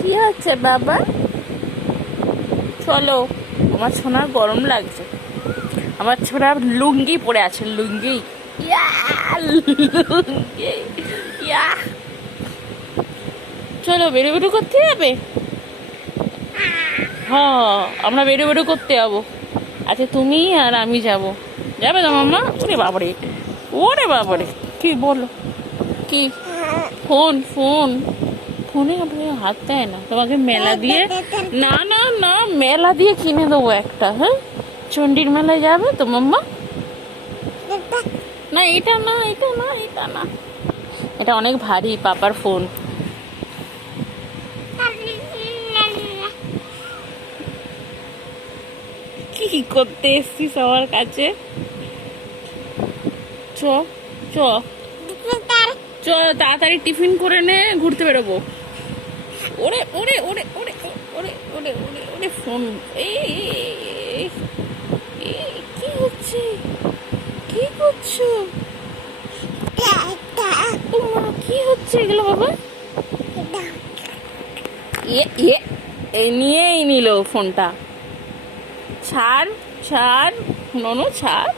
কি হচ্ছে বাবা? চলো, আমার সোনার গরম লাগছে। আমার ছোড়া লুঙ্গি পরে আছে, লুঙ্গি। ইয়া, লুঙ্গি, ইয়া। চলো, বেরো বেরো করতে যাবে। হ্যাঁ, আমরা বেরো বেরো করতে যাবো। আচ্ছা, তুমি আর আমি যাব। যাবে তো মাম্মা? ওরে বাবারে, ওরে বাবারে, কি বলো? কি? ফোন ফোন ফোনে আপনি হাত দেয় না তোমাকে, মেলা দিয়ে। না না না, মেলা দিয়ে কিনে দেবো একটা। হ্যাঁ, চণ্ডীর মেলায় যাবে তো মাম্মা? না, এটা না, এটা না, এটা না, এটা অনেক ভারী পাপার ফোন। কি করতে এসছিস আমার কাছে? চ, চ, চ, তাড়াতাড়ি টিফিন করে নে, ঘুরতে বেরোবো। ওরে ওরে ওরে ওরে ওরে ওরে ওরে ওরে ফোন। এই, কি হচ্ছে? কি করছো? ও মা, কি হচ্ছে এগুলো বাবা? ইয়ে ইয়ে, এই নিয়েই নিল ফোনটা। ছাড় ছাড়, ননু ছাড়।